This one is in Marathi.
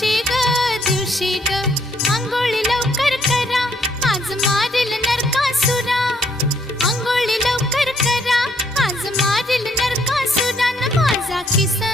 दिवशी ग आंघोळी लवकर करा, आज मारील नरकासुरा. आंघोळी लवकर करा, आज मारील नरकासुरा. न माझा किसन